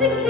six